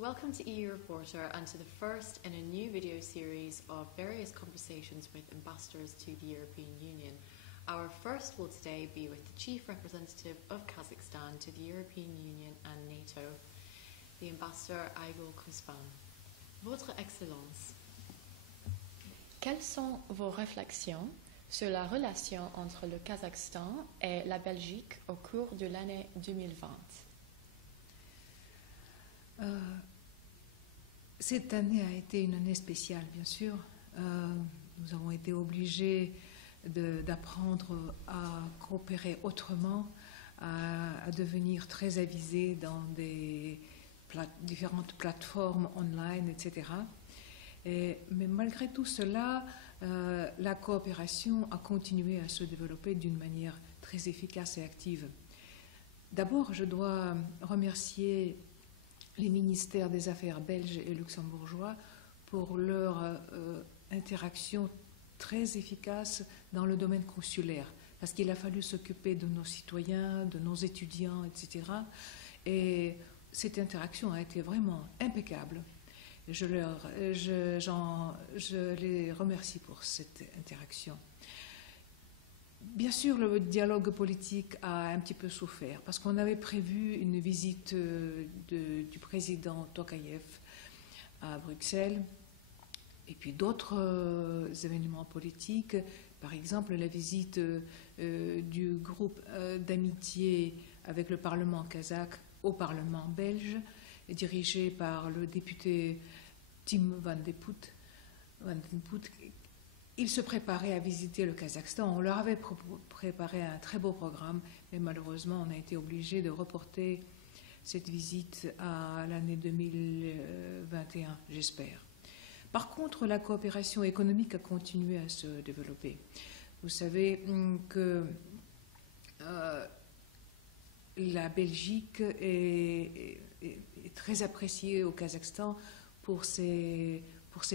Welcome to EU Reporter and to the first in a new video series of various conversations with ambassadors to the European Union. Our first will today be with the Chief Representative of Kazakhstan to the European Union and NATO, the Ambassador Aygul Kuzban. Votre Excellence, quelles sont vos réflexions sur la relation entre le Kazakhstan et la Belgique au cours de l'année 2020? Cette année a été une année spéciale, bien sûr. Nous avons été obligés d'apprendre à coopérer autrement, à devenir très avisés dans des différentes plateformes online, etc. Mais malgré tout cela, la coopération a continué à se développer d'une manière très efficace et active. D'abord, je dois remercier les ministères des Affaires belges et luxembourgeois pour leur interaction très efficace dans le domaine consulaire, parce qu'il a fallu s'occuper de nos citoyens, de nos étudiants, etc. Et cette interaction a été vraiment impeccable. Je les remercie pour cette interaction. Bien sûr, le dialogue politique a un petit peu souffert parce qu'on avait prévu une visite du président Tokayev à Bruxelles et puis d'autres événements politiques, par exemple la visite du groupe d'amitié avec le Parlement kazakh au Parlement belge, dirigé par le député Tim Van den Poet. Ils se préparaient à visiter le Kazakhstan. On leur avait préparé un très beau programme, mais malheureusement, on a été obligé de reporter cette visite à l'année 2021, j'espère. Par contre, la coopération économique a continué à se développer. Vous savez que la Belgique est très appréciée au Kazakhstan pour ses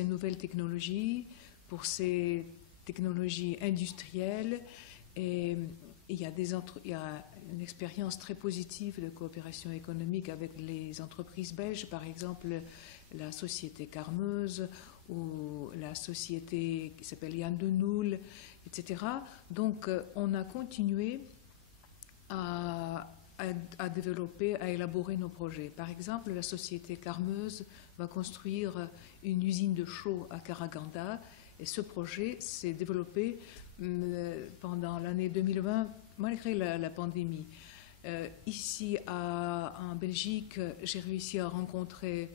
nouvelles technologies, pour ces technologies industrielles, et il y a une expérience très positive de coopération économique avec les entreprises belges, par exemple la société Carmeuse ou la société qui s'appelle Jan de Noul, etc. Donc on a continué à développer, à élaborer nos projets. Par exemple, la société Carmeuse va construire une usine de chaux à Karaganda. Et ce projet s'est développé pendant l'année 2020, malgré la pandémie. Ici, en Belgique, j'ai réussi à rencontrer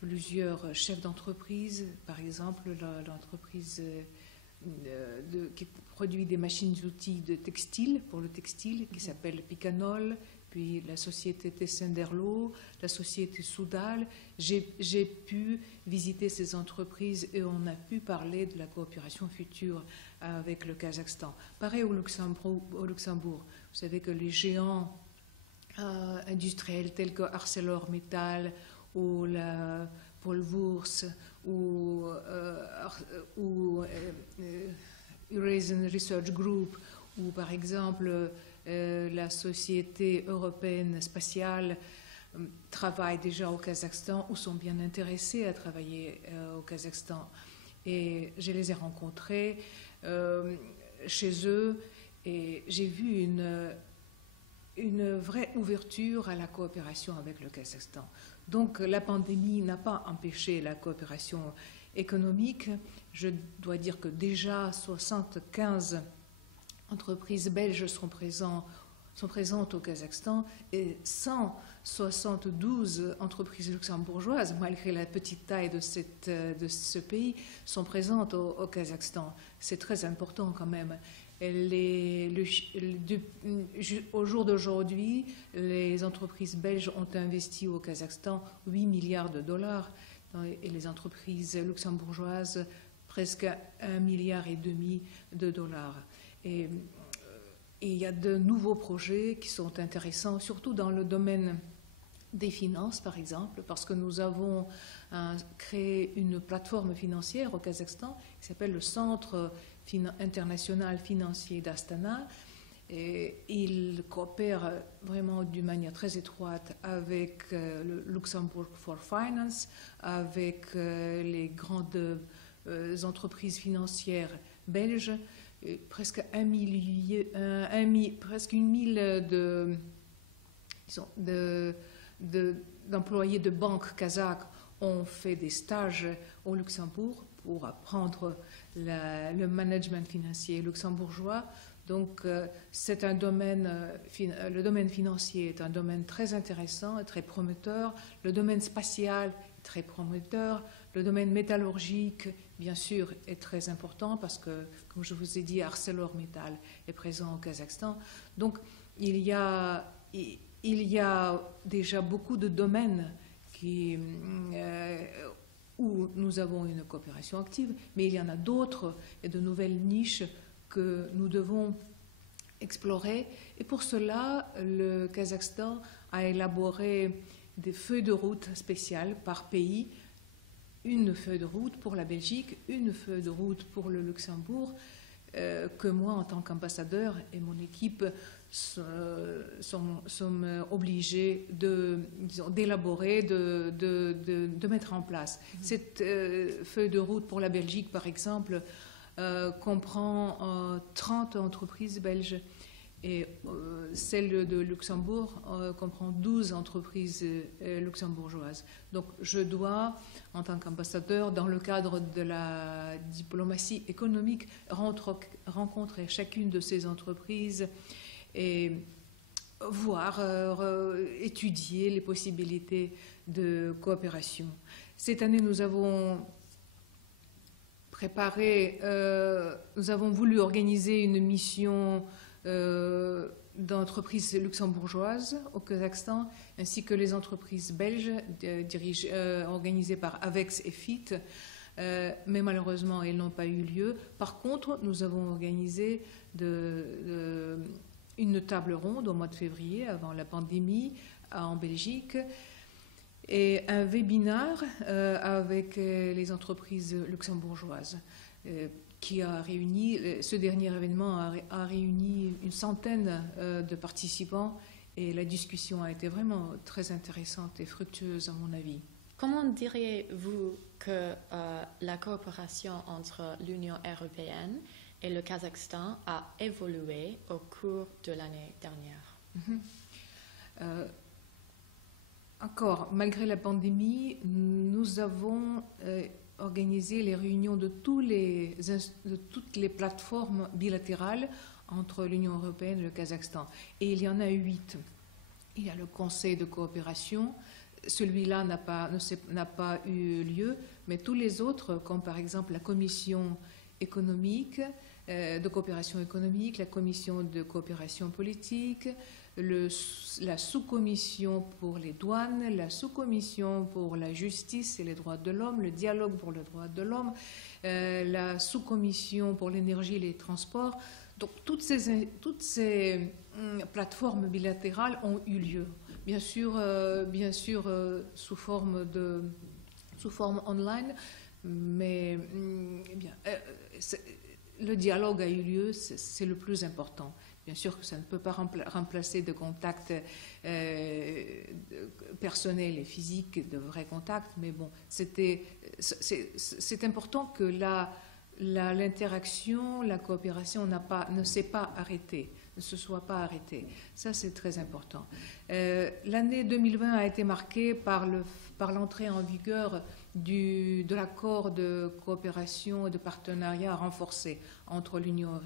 plusieurs chefs d'entreprise, par exemple l'entreprise qui produit des machines-outils de textile, pour le textile, qui s'appelle Picanol, puis la société Tessenderlo, la société Soudal. J'ai pu visiter ces entreprises et on a pu parler de la coopération future avec le Kazakhstan. Pareil au Luxembourg. Vous savez que les géants industriels tels que ArcelorMittal ou la Polwurst ou Eurasian Research Group ou par exemple la société européenne spatiale travaillent déjà au Kazakhstan ou sont bien intéressés à travailler au Kazakhstan. Et je les ai rencontrés chez eux et j'ai vu une vraie ouverture à la coopération avec le Kazakhstan. Donc la pandémie n'a pas empêché la coopération économique. Je dois dire que déjà 75 entreprises belges sont présentes au Kazakhstan et 172 entreprises luxembourgeoises, malgré la petite taille de ce pays, sont présentes au Kazakhstan. C'est très important quand même. Au jour d'aujourd'hui, les entreprises belges ont investi au Kazakhstan 8 milliards de dollars et les entreprises luxembourgeoises presque 1,5 milliard de dollars. Et il y a de nouveaux projets qui sont intéressants, surtout dans le domaine des finances, par exemple, parce que nous avons créé une plateforme financière au Kazakhstan qui s'appelle le Centre international financier d'Astana. Et il coopère vraiment d'une manière très étroite avec le Luxembourg for Finance, avec les grandes entreprises financières belges, presque presque 1000 d'employés de banques kazakhs ont fait des stages au Luxembourg pour apprendre le management financier luxembourgeois. Donc, c'est un domaine, le domaine financier est un domaine très intéressant et très prometteur. Le domaine spatial est très prometteur. Le domaine métallurgique, bien sûr, est très important parce que, comme je vous ai dit, ArcelorMittal est présent au Kazakhstan. Donc, il y a déjà beaucoup de domaines où nous avons une coopération active, mais il y en a d'autres et de nouvelles niches que nous devons explorer. Et pour cela, le Kazakhstan a élaboré des feuilles de route spéciales par pays, une feuille de route pour la Belgique, une feuille de route pour le Luxembourg, que moi, en tant qu'ambassadeur et mon équipe, sommes obligés d'élaborer, de mettre en place. Cette feuille de route pour la Belgique, par exemple, comprend 30 entreprises belges et celle de Luxembourg comprend 12 entreprises luxembourgeoises. Donc je dois, en tant qu'ambassadeur, dans le cadre de la diplomatie économique, rencontrer chacune de ces entreprises et voir, étudier les possibilités de coopération. Cette année, nous avons voulu organiser une mission d'entreprises luxembourgeoises au Kazakhstan, ainsi que les entreprises belges organisées par AVEX et FIT, mais malheureusement, elles n'ont pas eu lieu. Par contre, nous avons organisé une table ronde au mois de février, avant la pandémie, en Belgique, et un webinaire avec les entreprises luxembourgeoises qui a réuni, ce dernier événement a réuni une centaine de participants et la discussion a été vraiment très intéressante et fructueuse à mon avis. Comment diriez-vous que la coopération entre l'Union européenne et le Kazakhstan a évolué au cours de l'année dernière? Encore, malgré la pandémie, nous avons organisé les réunions de toutes les plateformes bilatérales entre l'Union européenne et le Kazakhstan. Et il y en a 8. Il y a le Conseil de coopération. Celui-là n'a pas eu lieu, mais tous les autres, comme par exemple la Commission économique, de coopération économique, la Commission de coopération politique, la sous-commission pour les douanes, la sous-commission pour la justice et les droits de l'homme, le dialogue pour les droits de l'homme, la sous-commission pour l'énergie et les transports. Donc toutes ces plateformes bilatérales ont eu lieu. Bien sûr sous forme online, mais le dialogue a eu lieu, c'est le plus important. Bien sûr que ça ne peut pas remplacer de contacts personnels et physiques, de vrais contacts, mais bon, c'est important que l'interaction, la coopération ne se soit pas arrêtée. Ça, c'est très important. L'année 2020 a été marquée par l'entrée en vigueur de l'accord de coopération et de partenariat renforcé entre l'Union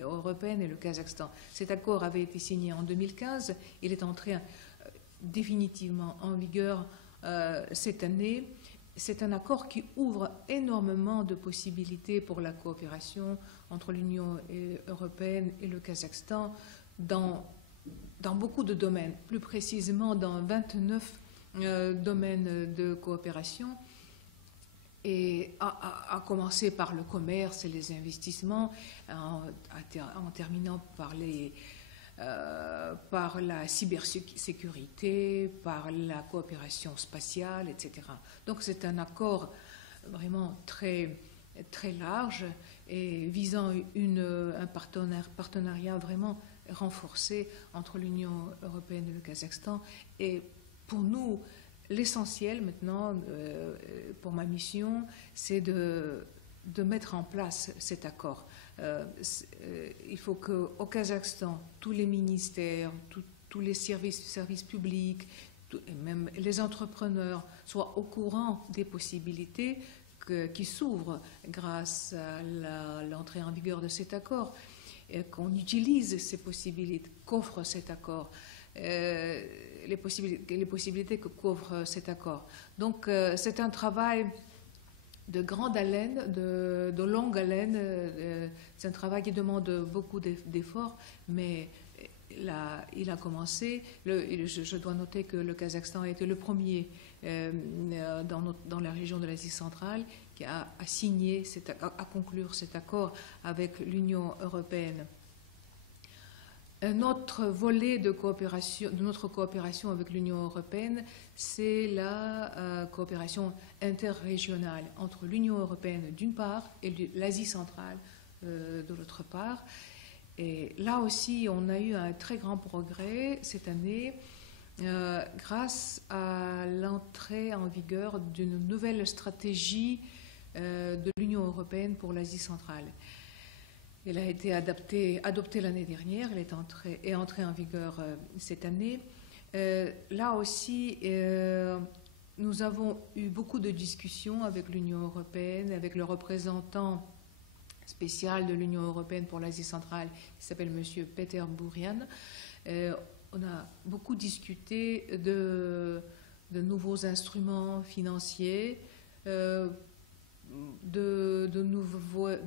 européenne et le Kazakhstan. Cet accord avait été signé en 2015. Il est entré définitivement en vigueur cette année. C'est un accord qui ouvre énormément de possibilités pour la coopération entre l'Union européenne et le Kazakhstan dans beaucoup de domaines, plus précisément dans 29 domaines de coopération, et à commencer par le commerce et les investissements, en terminant par la cybersécurité, par la coopération spatiale, etc. Donc c'est un accord vraiment très, très large et visant un partenariat vraiment renforcée entre l'Union européenne et le Kazakhstan. Et pour nous, l'essentiel maintenant, pour ma mission, c'est de mettre en place cet accord. Il faut qu'au Kazakhstan, tous les ministères, tous les services publics, et même les entrepreneurs soient au courant des possibilités qui s'ouvrent grâce à l'entrée en vigueur de cet accord, et qu'on utilise ces possibilités qu'offre cet accord, les possibilités qu'offre cet accord. Donc c'est un travail de grande haleine, de longue haleine. C'est un travail qui demande beaucoup d'efforts, mais là, il a commencé. Je dois noter que le Kazakhstan a été le premier dans la région de l'Asie centrale qui a signé, à conclure cet accord avec l'Union européenne. Un autre volet de notre coopération avec l'Union européenne, c'est la coopération interrégionale entre l'Union européenne d'une part et l'Asie centrale de l'autre part. Et là aussi, on a eu un très grand progrès cette année grâce à l'entrée en vigueur d'une nouvelle stratégie de l'Union européenne pour l'Asie centrale. Elle a été adoptée l'année dernière, elle est entrée en vigueur cette année. Là aussi, nous avons eu beaucoup de discussions avec l'Union européenne, avec le représentant spécial de l'Union européenne pour l'Asie centrale, qui s'appelle M. Peter Bourian. On a beaucoup discuté de nouveaux instruments financiers, de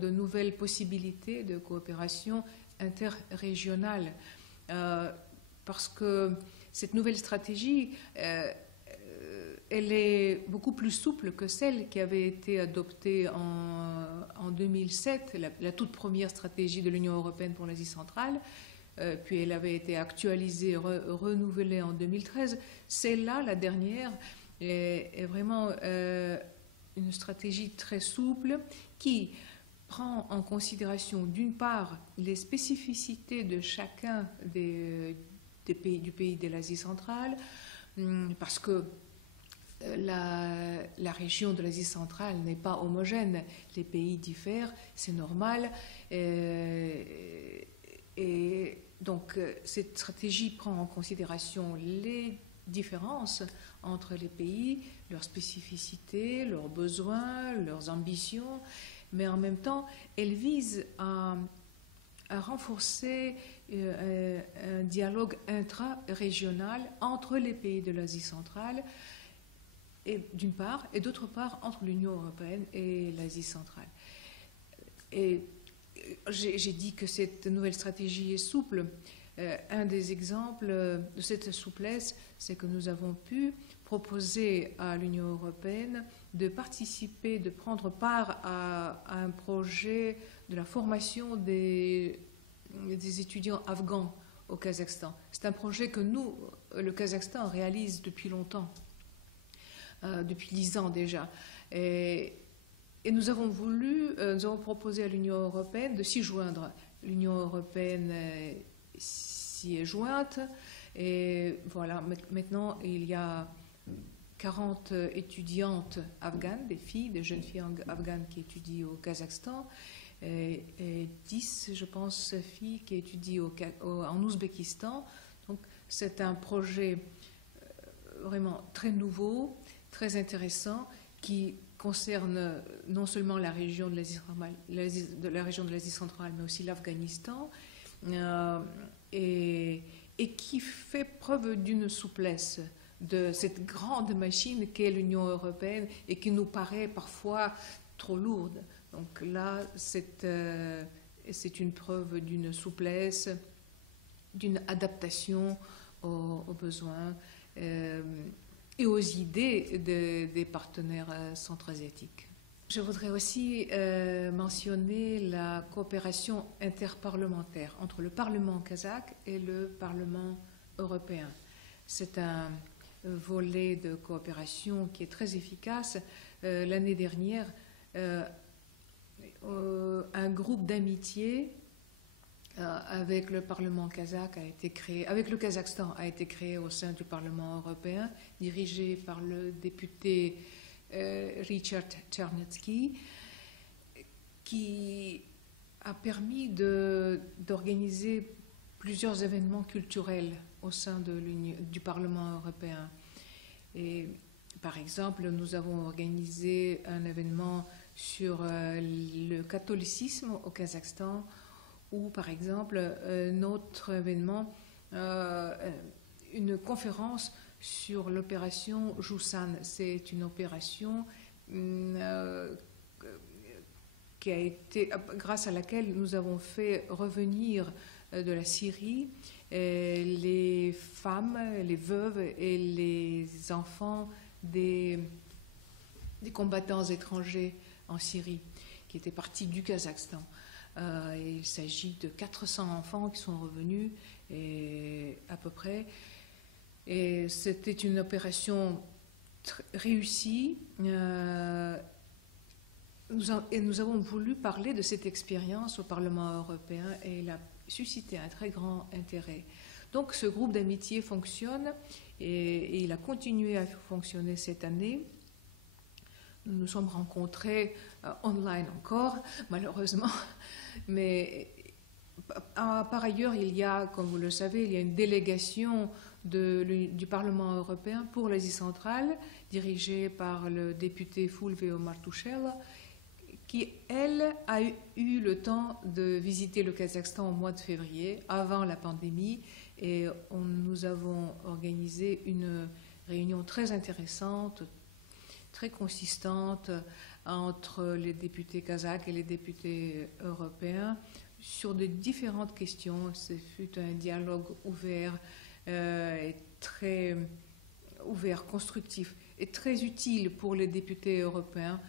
nouvelles possibilités de coopération interrégionale, parce que cette nouvelle stratégie, elle est beaucoup plus souple que celle qui avait été adoptée en 2007, la toute première stratégie de l'Union européenne pour l'Asie centrale, puis elle avait été actualisée, renouvelée en 2013. Celle-là, la dernière, est vraiment une stratégie très souple qui prend en considération d'une part les spécificités de chacun du pays de l'Asie centrale, parce que la région de l'Asie centrale n'est pas homogène, les pays diffèrent, c'est normal, et donc cette stratégie prend en considération les différences entre les pays, leurs spécificités, leurs besoins, leurs ambitions, mais en même temps, elle vise à renforcer un dialogue intra-régional entre les pays de l'Asie centrale, d'une part, et d'autre part entre l'Union européenne et l'Asie centrale. Et j'ai dit que cette nouvelle stratégie est souple. Un des exemples de cette souplesse, c'est que nous avons pu proposer à l'Union européenne de participer, de prendre part à un projet de la formation des étudiants afghans au Kazakhstan. C'est un projet que nous, le Kazakhstan, réalise depuis longtemps, depuis 10 ans déjà. Et nous avons proposé à l'Union européenne de s'y joindre. L'Union européenne s'y est jointe, et voilà, maintenant il y a 40 étudiantes afghanes, des jeunes filles afghanes qui étudient au Kazakhstan, et 10, je pense, filles qui étudient en Ouzbékistan. Donc c'est un projet vraiment très nouveau, très intéressant, qui concerne non seulement la région de l'Asie centrale, mais aussi l'Afghanistan, et qui fait preuve d'une souplesse de cette grande machine qu'est l'Union européenne et qui nous paraît parfois trop lourde. Donc là, c'est une preuve d'une souplesse, d'une adaptation aux besoins et aux idées des partenaires centra-asiatiques. Je voudrais aussi mentionner la coopération interparlementaire entre le Parlement kazakh et le Parlement européen. C'est un volet de coopération qui est très efficace. L'année dernière, un groupe d'amitié avec le Parlement kazakh avec le Kazakhstan a été créé au sein du Parlement européen, dirigé par le député Richard Czarnecki, qui a permis d'organiser plusieurs événements culturels au sein du Parlement européen. Et, par exemple, nous avons organisé un événement sur le catholicisme au Kazakhstan, ou par exemple notre événement, une conférence sur l'opération Joussan. C'est une opération grâce à laquelle nous avons fait revenir de la Syrie les femmes, les veuves et les enfants des combattants étrangers en Syrie qui étaient partis du Kazakhstan. Il s'agit de 400 enfants qui sont revenus à peu près. Et c'était une opération réussie. Nous avons voulu parler de cette expérience au Parlement européen et elle a suscité un très grand intérêt. Donc ce groupe d'amitié fonctionne et il a continué à fonctionner cette année. Nous nous sommes rencontrés online encore, malheureusement, mais par ailleurs, il y a, comme vous le savez, il y a une délégation du Parlement européen pour l'Asie centrale, dirigée par le député Fulvio Martuscello, qui, elle, a eu le temps de visiter le Kazakhstan au mois de février, avant la pandémie, et nous avons organisé une réunion très intéressante, très consistante entre les députés kazakhs et les députés européens sur de différentes questions. Ce fut un dialogue ouvert, et très ouvert, constructif et très utile pour les députés européens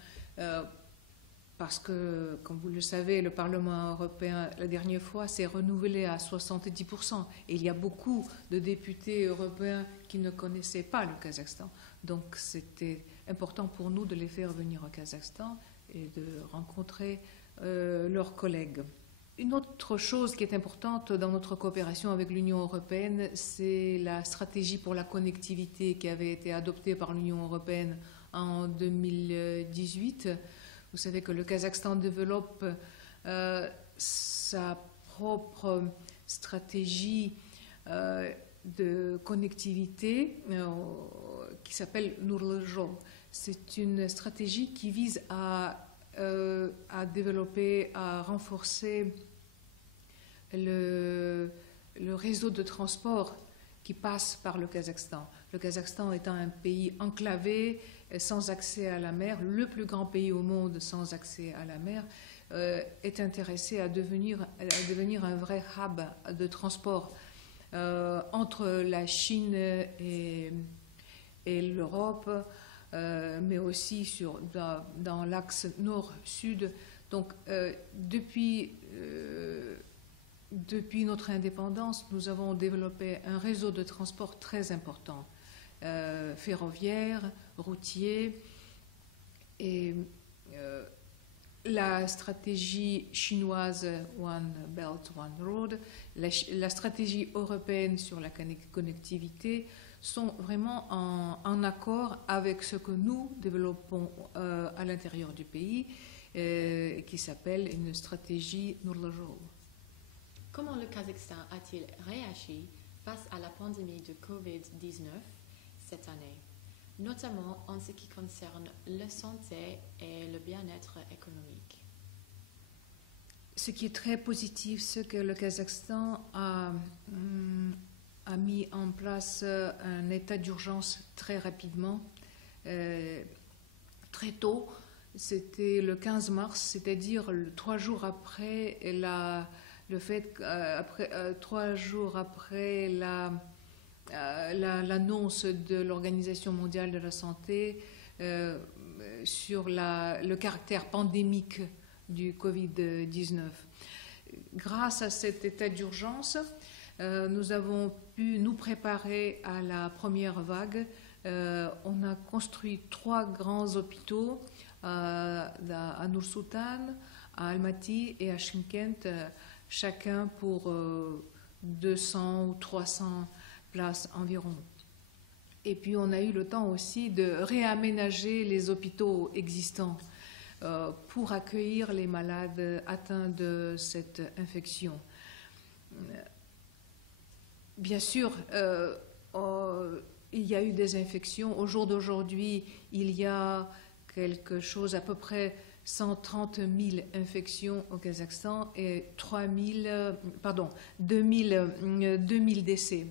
parce que, comme vous le savez, le Parlement européen, la dernière fois, s'est renouvelé à 70%. Et il y a beaucoup de députés européens qui ne connaissaient pas le Kazakhstan. Donc c'était important pour nous de les faire venir au Kazakhstan et de rencontrer leurs collègues. Une autre chose qui est importante dans notre coopération avec l'Union européenne, c'est la stratégie pour la connectivité qui avait été adoptée par l'Union européenne en 2018. Vous savez que le Kazakhstan développe sa propre stratégie de connectivité qui s'appelle Nurly Jol. C'est une stratégie qui vise à développer, à renforcer le réseau de transport qui passe par le Kazakhstan. Le Kazakhstan étant un pays enclavé, sans accès à la mer, le plus grand pays au monde sans accès à la mer, est intéressé à devenir un vrai hub de transport entre la Chine et l'Europe, mais aussi dans l'axe nord-sud. Donc, depuis notre indépendance, nous avons développé un réseau de transport très important, ferroviaire, routier, et la stratégie chinoise One Belt, One Road, la stratégie européenne sur la connectivité sont vraiment en accord avec ce que nous développons à l'intérieur du pays, qui s'appelle une stratégie Nurly Jol. Comment le Kazakhstan a-t-il réagi face à la pandémie de Covid-19 cette année, notamment en ce qui concerne la santé et le bien-être économique? Ce qui est très positif, c'est que le Kazakhstan a mis en place un état d'urgence très rapidement, très tôt. C'était le 15 mars, c'est-à-dire 3 jours après l'annonce de l'Organisation mondiale de la santé sur le caractère pandémique du Covid-19. Grâce à cet état d'urgence, nous avons pu nous préparer à la première vague. On a construit 3 grands hôpitaux à Nur-Sultan, à Almaty et à Chimkent, chacun pour 200 ou 300 places environ. Et puis on a eu le temps aussi de réaménager les hôpitaux existants pour accueillir les malades atteints de cette infection. Bien sûr, il y a eu des infections. Au jour d'aujourd'hui, il y a quelque chose, à peu près 130 000 infections au Kazakhstan et 2000 décès.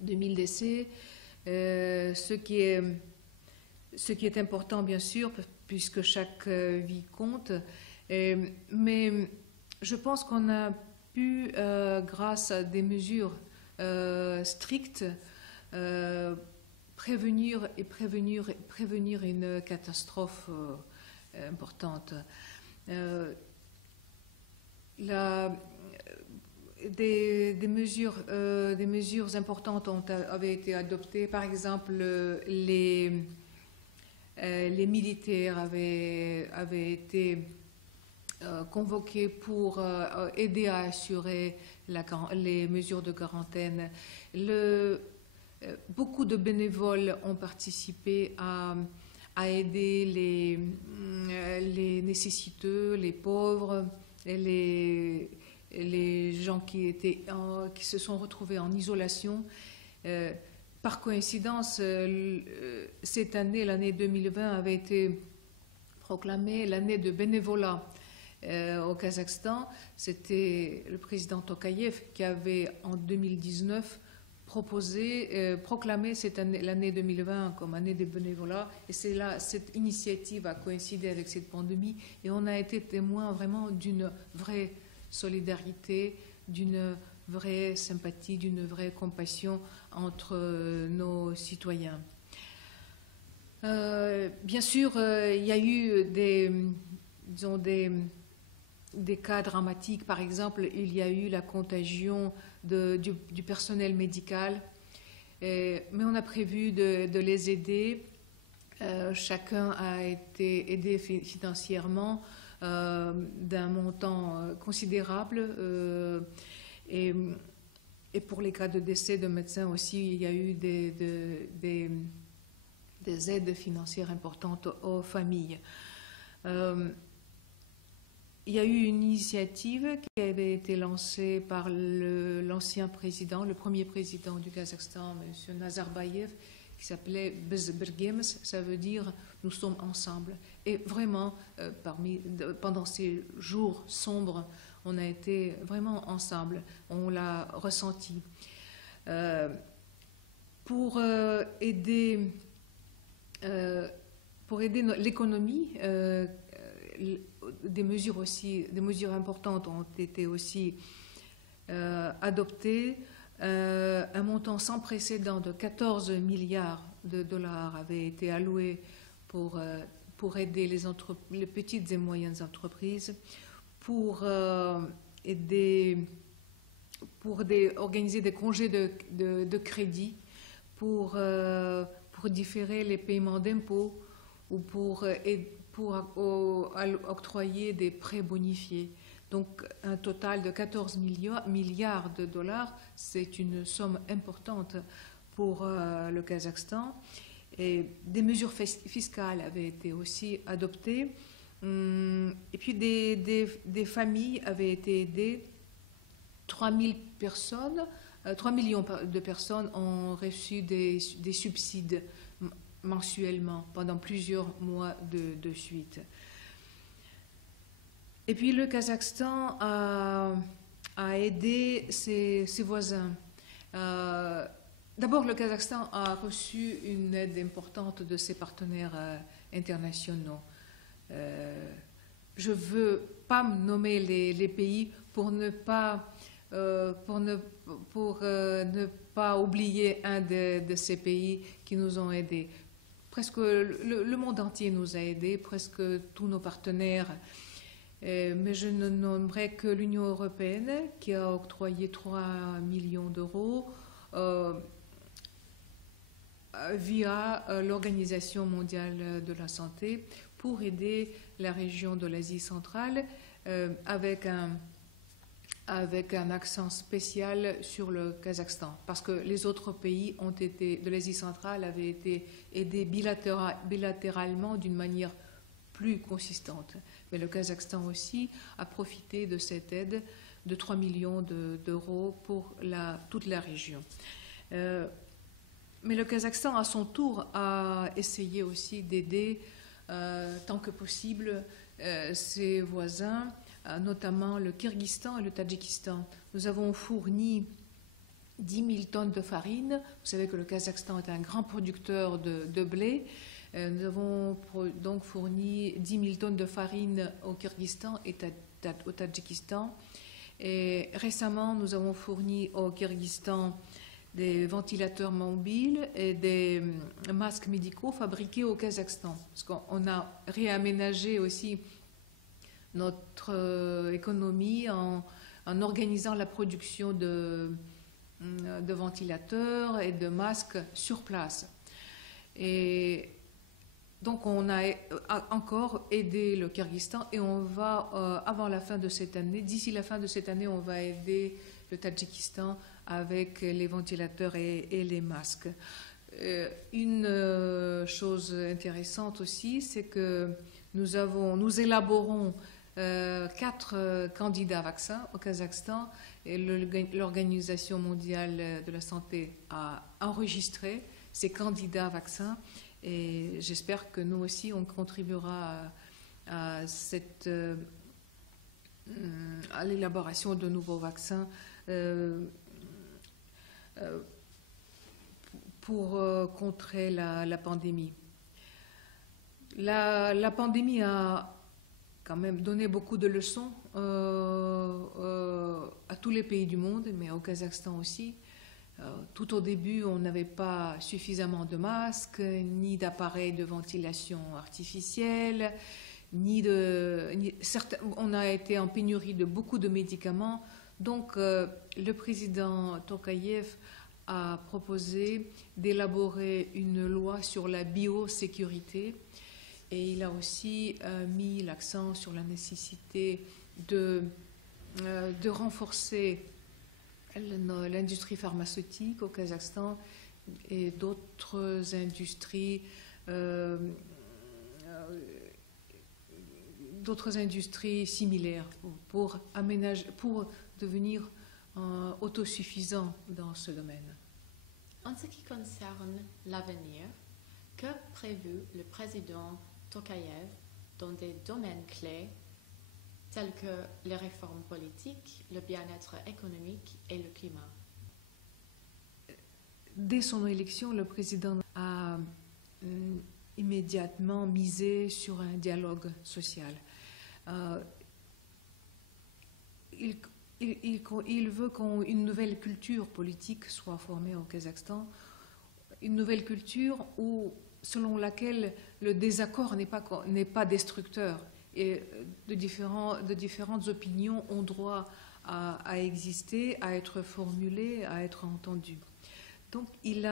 2000 décès, ce qui est important, bien sûr, puisque chaque vie compte. Mais je pense qu'on a pu, grâce à des mesures strictes, prévenir une catastrophe importante. Des mesures importantes avaient été adoptées. Par exemple, les militaires avaient été convoqués pour aider à assurer les mesures de quarantaine. Beaucoup de bénévoles ont participé à aider les nécessiteux, les pauvres, et les gens qui se sont retrouvés en isolation. Par coïncidence, cette année, l'année 2020, avait été proclamée l'année de bénévolat au Kazakhstan. C'était le président Tokayev qui avait, en 2019, proclamé l'année 2020 comme année des bénévolats. Et c'est là, cette initiative a coïncidé avec cette pandémie et on a été témoin vraiment d'une vraie solidarité, d'une vraie sympathie, d'une vraie compassion entre nos citoyens. Bien sûr, il y a eu des cas dramatiques. Par exemple, il y a eu la contagion du personnel médical, mais on a prévu de les aider. Chacun a été aidé financièrement d'un montant considérable. Et pour les cas de décès de médecins aussi, il y a eu des aides financières importantes aux familles. Il y a eu une initiative qui avait été lancée par l'ancien président, le premier président du Kazakhstan, M. Nazarbayev, qui s'appelait Biz Birgemiz, ça veut dire « nous sommes ensemble ». Et vraiment, pendant ces jours sombres, on a été vraiment ensemble, on l'a ressenti. Pour aider l'économie, des mesures importantes ont été aussi adoptées. Un montant sans précédent de 14 milliards de dollars avait été alloué pour aider les petites et moyennes entreprises, pour organiser des congés de crédit, pour différer les paiements d'impôts ou pour octroyer des prêts bonifiés. Donc un total de 14 milliards de dollars, c'est une somme importante pour le Kazakhstan. Et des mesures fiscales avaient été aussi adoptées. Et puis des familles avaient été aidées. 3 millions de personnes ont reçu des subsides mensuellement pendant plusieurs mois de suite. Et puis le Kazakhstan a aidé ses voisins. D'abord, le Kazakhstan a reçu une aide importante de ses partenaires internationaux. Je ne veux pas nommer les pays pour ne pas oublier un de ces pays qui nous ont aidés. Presque le monde entier nous a aidés, presque tous nos partenaires. Mais je ne nommerai que l'Union européenne qui a octroyé 3 millions d'euros via l'Organisation mondiale de la santé pour aider la région de l'Asie centrale avec avec un accent spécial sur le Kazakhstan, parce que les autres pays de l'Asie centrale avaient été aidés bilatéralement d'une manière plus consistante. Mais le Kazakhstan aussi a profité de cette aide de 3 millions d'euros pour toute la région. Mais le Kazakhstan, à son tour, a essayé aussi d'aider tant que possible ses voisins, notamment le Kyrgyzstan et le Tadjikistan. Nous avons fourni 10 000 tonnes de farine. Vous savez que le Kazakhstan est un grand producteur de blé. Nous avons donc fourni 10 000 tonnes de farine au Kyrgyzstan et au Tadjikistan. Et récemment, nous avons fourni au Kyrgyzstan des ventilateurs mobiles et des masques médicaux fabriqués au Kazakhstan. Parce qu'on a réaménagé aussi notre économie en organisant la production de ventilateurs et de masques sur place. Et donc on a encore aidé le Kyrgyzstan et on va, avant la fin de cette année, d'ici la fin de cette année, on va aider le Tadjikistan avec les ventilateurs et les masques. Une chose intéressante aussi, c'est que nous élaborons 4 candidats vaccins au Kazakhstan et l'Organisation mondiale de la santé a enregistré ces candidats vaccins et j'espère que nous aussi on contribuera à l'élaboration de nouveaux vaccins pour contrer la pandémie. La pandémie a quand même donné beaucoup de leçons à tous les pays du monde, mais au Kazakhstan aussi. Tout au début, on n'avait pas suffisamment de masques, ni d'appareils de ventilation artificielle, on a été en pénurie de beaucoup de médicaments. Donc, le président Tokayev a proposé d'élaborer une loi sur la biosécurité et il a aussi mis l'accent sur la nécessité de renforcer l'industrie pharmaceutique au Kazakhstan et d'autres industries similaires pour devenir autosuffisant dans ce domaine. En ce qui concerne l'avenir, que prévu le président Tokayev dans des domaines clés tels que les réformes politiques, le bien-être économique et le climat? Dès son élection, le président a immédiatement misé sur un dialogue social. Il veut qu'une nouvelle culture politique soit formée au Kazakhstan, une nouvelle culture selon laquelle le désaccord n'est pas destructeur et de différentes opinions ont droit à exister, à être formulées, à être entendues. Donc il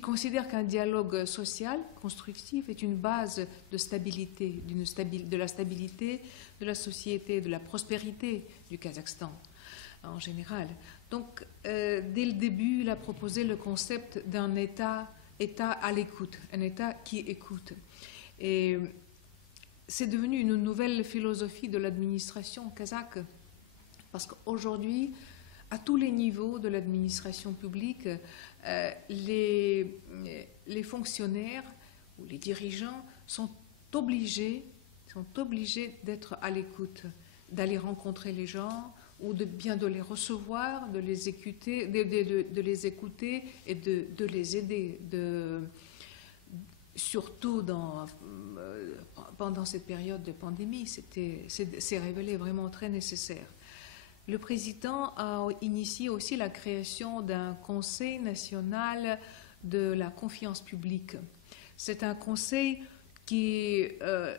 considère qu'un dialogue social constructif est une base de stabilité, de la stabilité de la société, de la prospérité du Kazakhstan en général. Donc, dès le début, il a proposé le concept d'un État à l'écoute, un État qui écoute. Et c'est devenu une nouvelle philosophie de l'administration kazakhe, parce qu'aujourd'hui, à tous les niveaux de l'administration publique, les fonctionnaires ou les dirigeants sont obligés d'être à l'écoute, d'aller rencontrer les gens ou de les recevoir, de les écouter, et de les aider, surtout pendant cette période de pandémie. C'est révélé vraiment très nécessaire. Le président a initié aussi la création d'un Conseil national de la confiance publique. C'est un conseil qui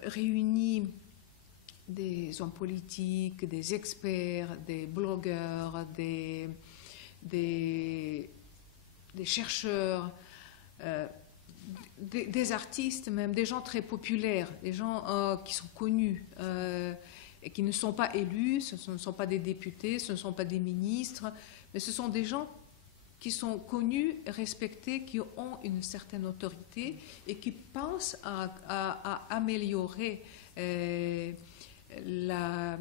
réunit des hommes politiques, des experts, des blogueurs, des chercheurs, des artistes même, des gens très populaires, des gens qui sont connus. et qui ne sont pas élus, ce ne sont pas des députés, ce ne sont pas des ministres, mais ce sont des gens qui sont connus, respectés, qui ont une certaine autorité et qui pensent à améliorer la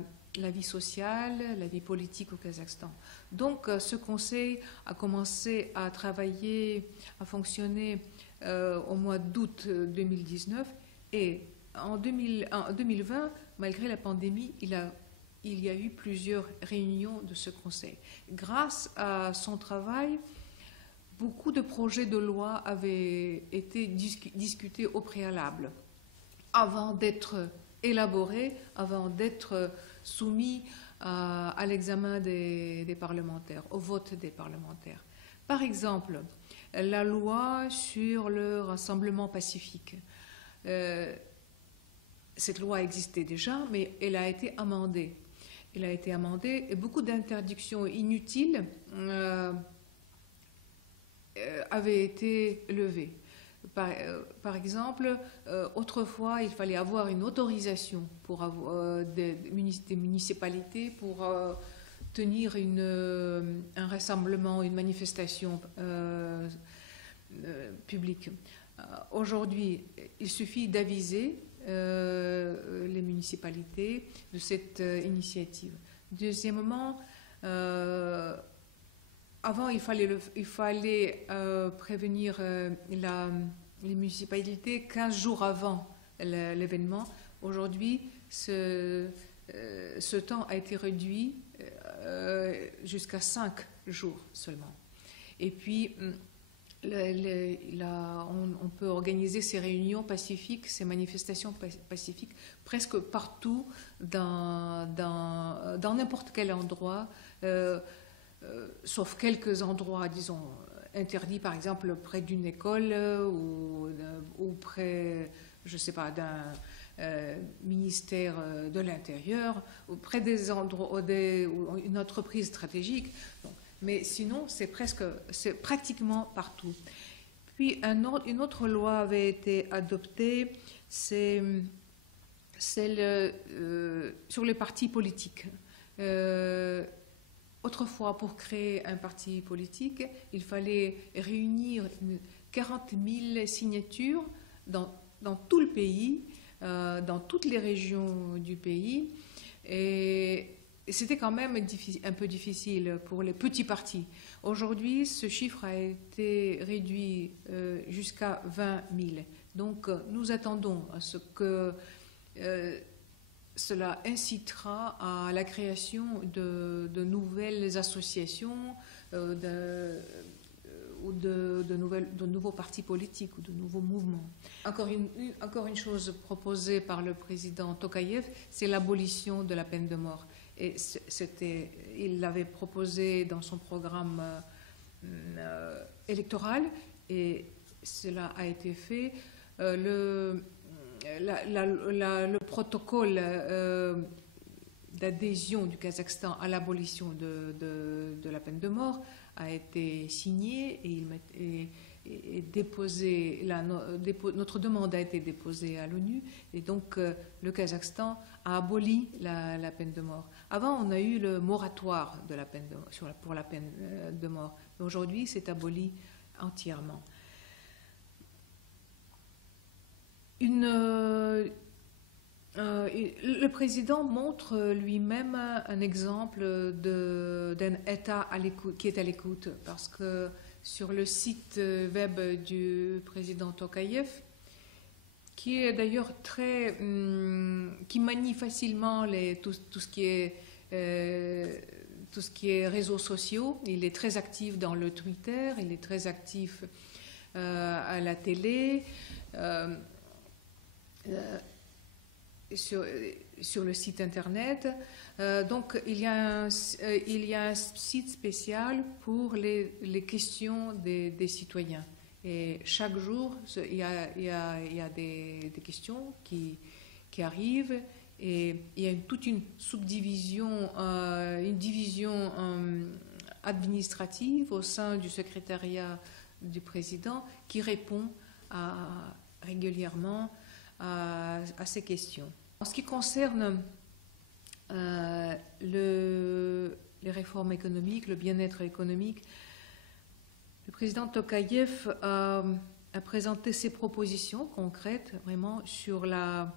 vie sociale, la vie politique au Kazakhstan. Donc ce conseil a commencé à travailler, à fonctionner au mois d'août 2019 et en 2020, malgré la pandémie, il y a eu plusieurs réunions de ce conseil. Grâce à son travail, beaucoup de projets de loi avaient été discutés au préalable avant d'être élaborés, avant d'être soumis à l'examen des parlementaires, au vote des parlementaires. Par exemple, la loi sur le rassemblement pacifique. Cette loi existait déjà, mais elle a été amendée. Elle a été amendée et beaucoup d'interdictions inutiles avaient été levées. Par exemple, autrefois, il fallait avoir une autorisation pour avoir des municipalités pour tenir un rassemblement, une manifestation publique. Aujourd'hui, il suffit d'aviser les municipalités de cette initiative. Deuxièmement, avant, il fallait prévenir les municipalités 15 jours avant l'événement. Aujourd'hui, ce temps a été réduit jusqu'à 5 jours seulement. Et puis, on peut organiser ces réunions pacifiques, ces manifestations pacifiques presque partout dans n'importe quel endroit, sauf quelques endroits, disons, interdits, par exemple près d'une école ou près, je ne sais pas, d'un ministère de l'Intérieur, ou près des endroits, ou une entreprise stratégique. Donc, mais sinon, c'est pratiquement partout. Puis, une autre loi avait été adoptée, c'est celle sur les partis politiques. Autrefois, pour créer un parti politique, il fallait réunir 40 000 signatures dans tout le pays, dans toutes les régions du pays. Et c'était quand même un peu difficile pour les petits partis. Aujourd'hui, ce chiffre a été réduit jusqu'à 20 000. Donc, nous attendons à ce que cela incitera à la création de nouvelles associations ou de nouveaux partis politiques ou de nouveaux mouvements. Encore une chose proposée par le président Tokayev, c'est l'abolition de la peine de mort. Et il l'avait proposé dans son programme électoral et cela a été fait. Le protocole d'adhésion du Kazakhstan à l'abolition de la peine de mort a été signé et déposé. Notre demande a été déposée à l'ONU et donc le Kazakhstan a aboli la peine de mort. Avant, on a eu le moratoire de la peine pour la peine de mort. Mais aujourd'hui, c'est aboli entièrement. Le président montre lui-même un exemple d'un État qui est à l'écoute, parce que sur le site web du président Tokayev, qui est d'ailleurs qui manie facilement tout ce qui est réseaux sociaux. Il est très actif dans le Twitter, il est très actif à la télé, sur le site internet. Donc il y a un site spécial pour les questions des citoyens. Et chaque jour, il y a des questions qui arrivent et il y a toute une subdivision, une division administrative au sein du secrétariat du président qui répond régulièrement à ces questions. En ce qui concerne les réformes économiques, le bien-être économique. Le président Tokayev a présenté ses propositions concrètes vraiment sur la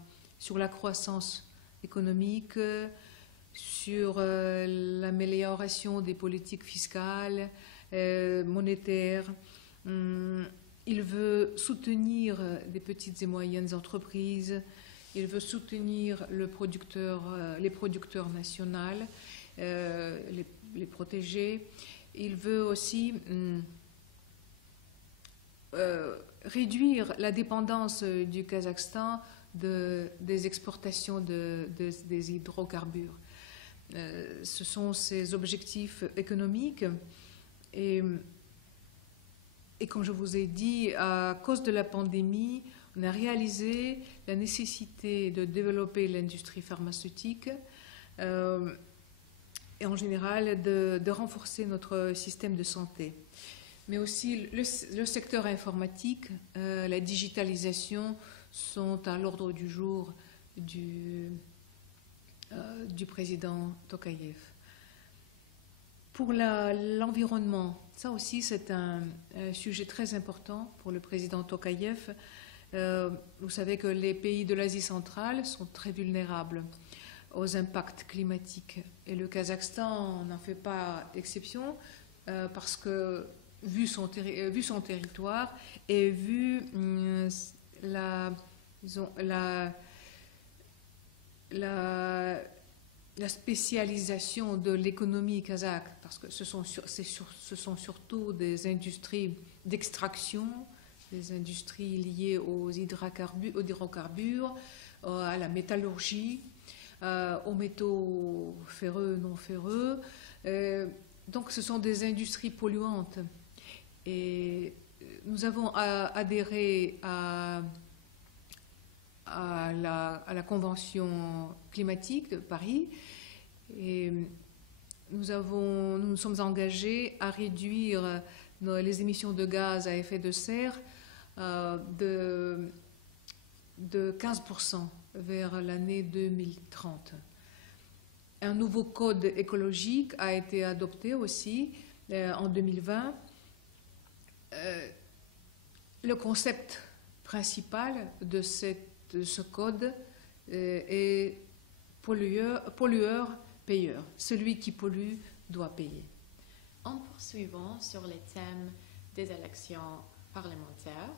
croissance économique, sur l'amélioration des politiques fiscales, monétaires. Il veut soutenir des petites et moyennes entreprises. Il veut soutenir les producteurs nationaux, les protéger. Il veut aussi réduire la dépendance du Kazakhstan des exportations des hydrocarbures. Ce sont ses objectifs économiques et comme je vous ai dit, à cause de la pandémie, on a réalisé la nécessité de développer l'industrie pharmaceutique et en général de renforcer notre système de santé. Mais aussi le secteur informatique, la digitalisation sont à l'ordre du jour du président Tokayev. Pour l'environnement, ça aussi c'est un sujet très important pour le président Tokayev. Vous savez que les pays de l'Asie centrale sont très vulnérables aux impacts climatiques. Et le Kazakhstan n'en fait pas exception parce que, vu son territoire et vu la spécialisation de l'économie kazakh, parce que ce sont surtout des industries d'extraction, des industries liées aux hydrocarbures, à la métallurgie, aux métaux ferreux, non ferreux. Donc ce sont des industries polluantes. Et nous avons adhéré à la Convention climatique de Paris et nous nous sommes engagés à réduire les émissions de gaz à effet de serre de 15% vers l'année 2030. Un nouveau code écologique a été adopté aussi en 2020. Le concept principal de ce code est pollueur-payeur. Celui qui pollue doit payer. En poursuivant sur les thèmes des élections parlementaires,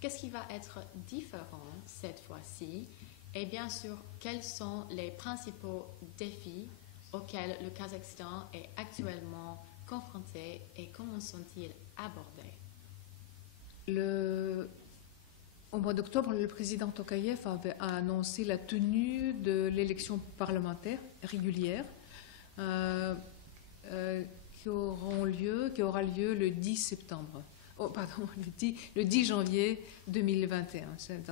qu'est-ce qui va être différent cette fois-ci? Et bien sûr, quels sont les principaux défis auxquels le Kazakhstan est actuellement confronté et comment sont-ils abordés? Au mois d'octobre, le président Tokayev a annoncé la tenue de l'élection parlementaire régulière qui aura lieu le 10 septembre. Le 10 janvier 2021. C'est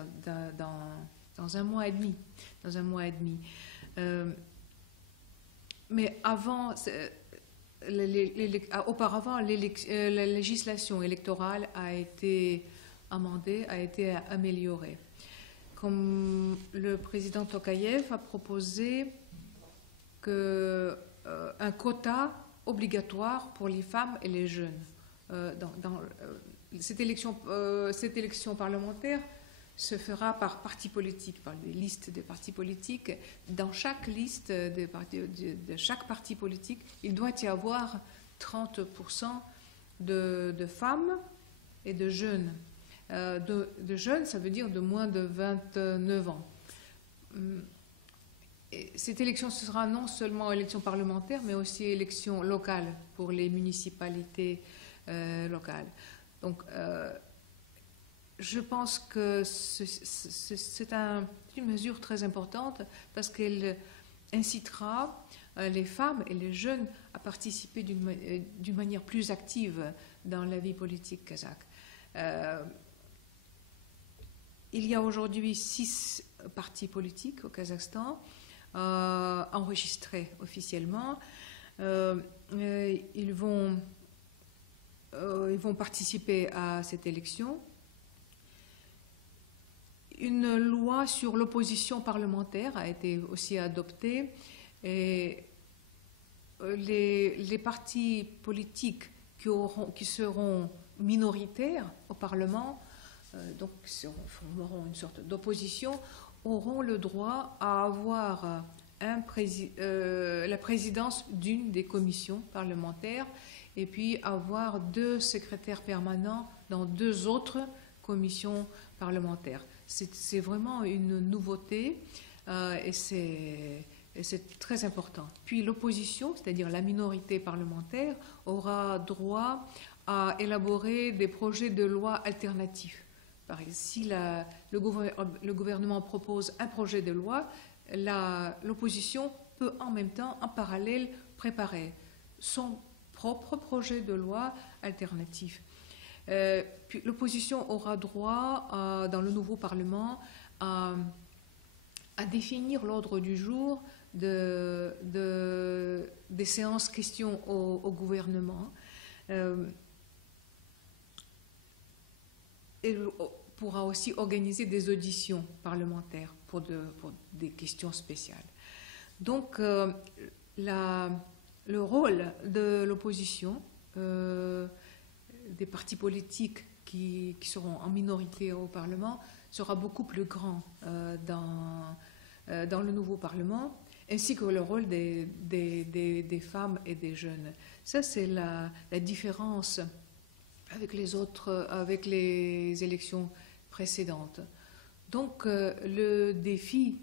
dans un mois et demi. Mais auparavant, la législation électorale a été amendée, a été améliorée. Comme le président Tokayev a proposé un quota obligatoire pour les femmes et les jeunes. Cette élection parlementaire se fera par parti politique, par les listes des partis politiques. Dans chaque liste de chaque parti politique, il doit y avoir 30% de femmes et de jeunes. De jeunes, ça veut dire de moins de 29 ans. Et cette élection, ce sera non seulement élection parlementaire, mais aussi élection locale pour les municipalités locales. Donc, je pense que c'est une mesure très importante parce qu'elle incitera les femmes et les jeunes à participer d'une manière plus active dans la vie politique kazakh. Il y a aujourd'hui 6 partis politiques au Kazakhstan enregistrés officiellement. Ils vont participer à cette élection. Une loi sur l'opposition parlementaire a été aussi adoptée Et les partis politiques qui seront minoritaires au Parlement, donc qui formeront une sorte d'opposition, auront le droit à avoir la présidence d'une des commissions parlementaires et puis avoir 2 secrétaires permanents dans 2 autres commissions parlementaires. C'est vraiment une nouveauté et c'est très important. Puis l'opposition, c'est-à-dire la minorité parlementaire, aura droit à élaborer des projets de loi alternatifs. Par exemple, si le gouvernement propose un projet de loi, l'opposition peut en même temps, en parallèle, préparer son propre projet de loi alternatif. Puis l'opposition aura droit, dans le nouveau Parlement, à définir l'ordre du jour des séances questions au gouvernement. Et pourra aussi organiser des auditions parlementaires pour des questions spéciales. Donc, le rôle de l'opposition, des partis politiques qui seront en minorité au Parlement, sera beaucoup plus grand dans le nouveau Parlement, ainsi que le rôle des femmes et des jeunes. Ça, c'est la différence avec les élections précédentes. Donc, le défi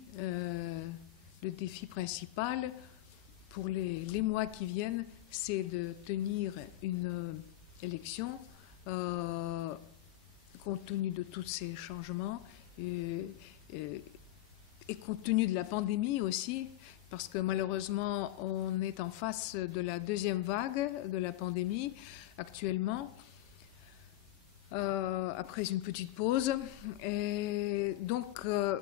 principal pour les mois qui viennent, c'est de tenir une élection compte tenu de tous ces changements et compte tenu de la pandémie aussi, parce que malheureusement, on est en face de la 2e vague de la pandémie actuellement, après une petite pause. Et donc, le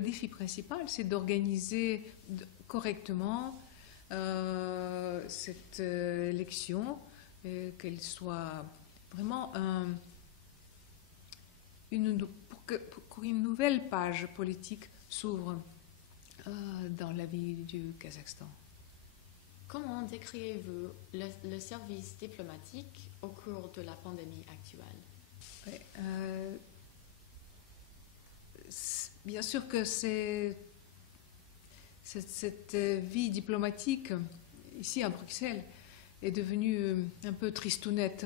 défi principal, c'est d'organiser correctement cette élection, qu'elle soit vraiment pour qu'une nouvelle page politique s'ouvre dans la vie du Kazakhstan. Comment décrivez-vous le service diplomatique au cours de la pandémie actuelle? Bien sûr que cette vie diplomatique ici à Bruxelles est devenue un peu tristounette.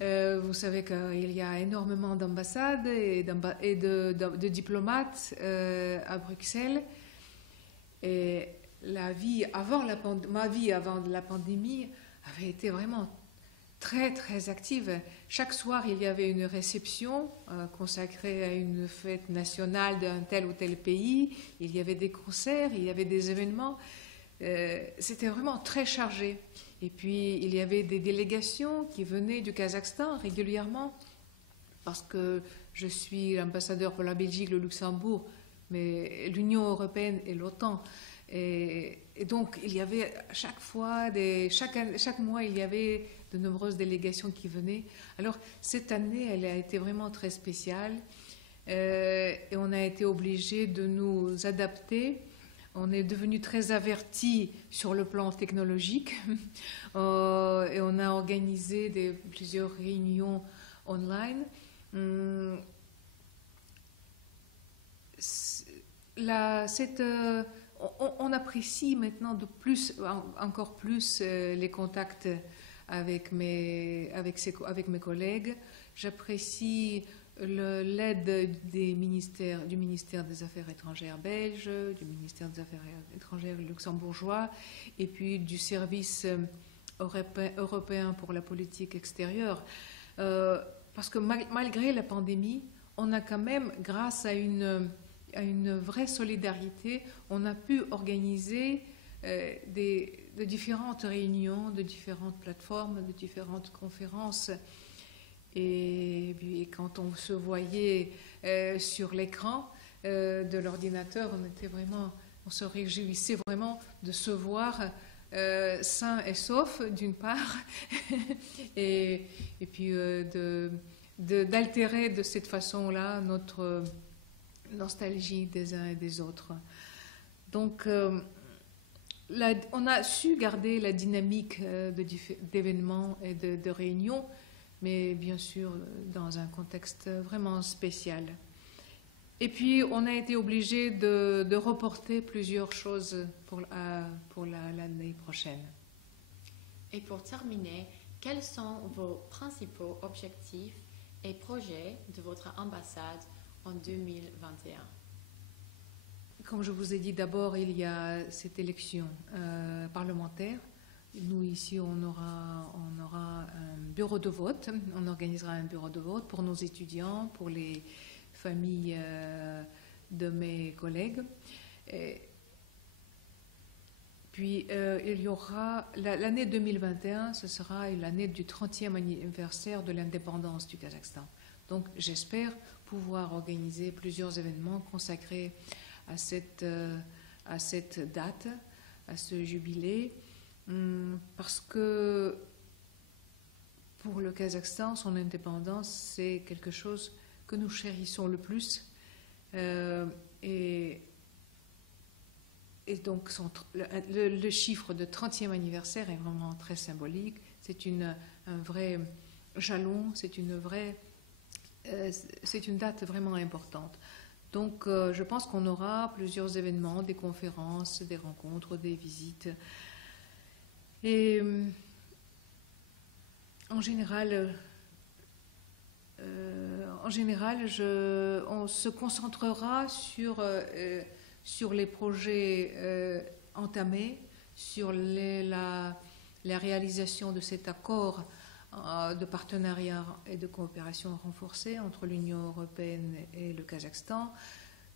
Vous savez qu'il y a énormément d'ambassades et de diplomates à Bruxelles. Et ma vie avant la pandémie avait été vraiment très très active. Chaque soir, il y avait une réception consacrée à une fête nationale d'un tel ou tel pays. Il y avait des concerts, il y avait des événements. C'était vraiment très chargé. Et puis, il y avait des délégations qui venaient du Kazakhstan régulièrement, parce que je suis l'ambassadeur pour la Belgique, le Luxembourg, mais l'Union européenne et l'OTAN. Et donc, il y avait chaque mois, il y avait de nombreuses délégations qui venaient. Alors, cette année, elle a été vraiment très spéciale et on a été obligés de nous adapter. On est devenu très avertis sur le plan technologique et on a organisé plusieurs réunions online. On apprécie maintenant encore plus les contacts avec mes collègues. J'apprécie l'aide du ministère des Affaires étrangères belge, du ministère des Affaires étrangères luxembourgeois et puis du service européen pour la politique extérieure. Parce que malgré la pandémie, on a quand même, grâce à une vraie solidarité, on a pu organiser de différentes réunions, de différentes plateformes, de différentes conférences. Et quand on se voyait sur l'écran de l'ordinateur, on se réjouissait vraiment de se voir sain et sauf, d'une part, et puis d'altérer de cette façon-là notre nostalgie des uns et des autres. Donc, on a su garder la dynamique d'événements et de réunions, mais bien sûr dans un contexte vraiment spécial. Et puis, on a été obligé de reporter plusieurs choses pour l'année prochaine. Et pour terminer, quels sont vos principaux objectifs et projets de votre ambassade en 2021? Comme je vous ai dit, d'abord, il y a cette élection parlementaire. Nous, ici, on aura un bureau de vote. On organisera un bureau de vote pour nos étudiants, pour les familles de mes collègues. Puis, il y aura l'année 2021, ce sera l'année du 30e anniversaire de l'indépendance du Kazakhstan. Donc, j'espère pouvoir organiser plusieurs événements consacrés à cette date, à ce jubilé, parce que pour le Kazakhstan, son indépendance, c'est quelque chose que nous chérissons le plus. Et donc, le chiffre de 30e anniversaire est vraiment très symbolique. C'est un vrai jalon, c'est une date vraiment importante. Donc, je pense qu'on aura plusieurs événements, des conférences, des rencontres, des visites. Et en général, on se concentrera sur les projets entamés, sur la réalisation de cet accord de partenariat et de coopération renforcée entre l'Union européenne et le Kazakhstan.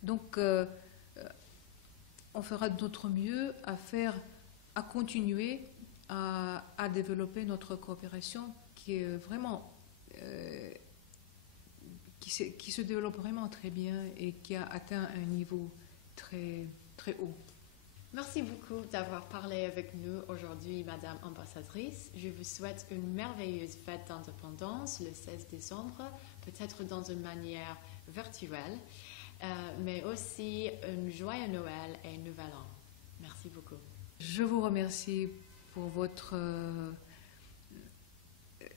Donc, on fera de notre mieux à continuer à développer notre coopération qui est vraiment qui se développe vraiment très bien et qui a atteint un niveau très, très haut. Merci beaucoup d'avoir parlé avec nous aujourd'hui, Madame Ambassadrice. Je vous souhaite une merveilleuse fête d'indépendance le 16 décembre, peut-être dans une manière virtuelle, mais aussi un joyeux Noël et un nouvel an. Merci beaucoup. Je vous remercie pour votre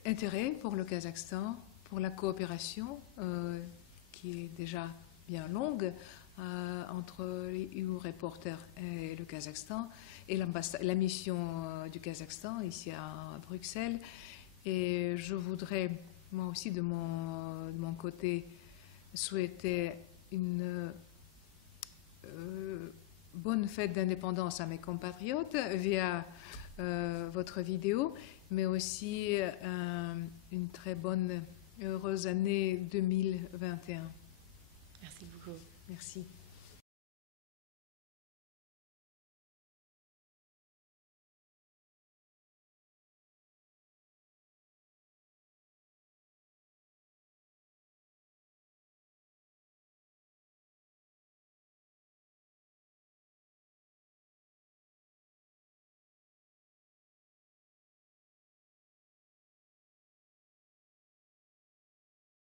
intérêt pour le Kazakhstan, pour la coopération qui est déjà bien longue entre les EU Reporters et le Kazakhstan et la mission du Kazakhstan ici à Bruxelles. Et je voudrais moi aussi de mon côté souhaiter une bonne fête d'indépendance à mes compatriotes via votre vidéo, mais aussi une très bonne, heureuse année 2021. Merci beaucoup. Merci.